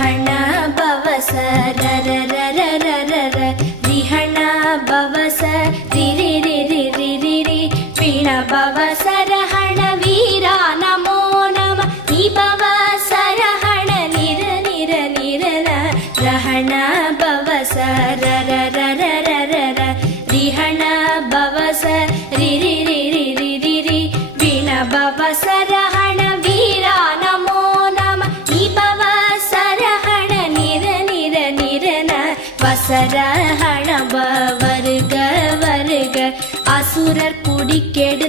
ரஹண பவச ரர ரர ரர ர ரிஹண பவச ரிரி ரிரி ரிரி ரி பிண பவச ரஹண வீரா நமோ நம நி பவச ரஹண நிர நிர நிர ரஹண பவச ரர ரர ரர ர ரிஹண பவச ரிரி ரிரி ரிரி ரி பிண பவச ரஹண வீரா நமோ நம நி பவச ரஹண நிர நிர நிர வசரஹண வருக வருக அசுரர் குடிக்கெடு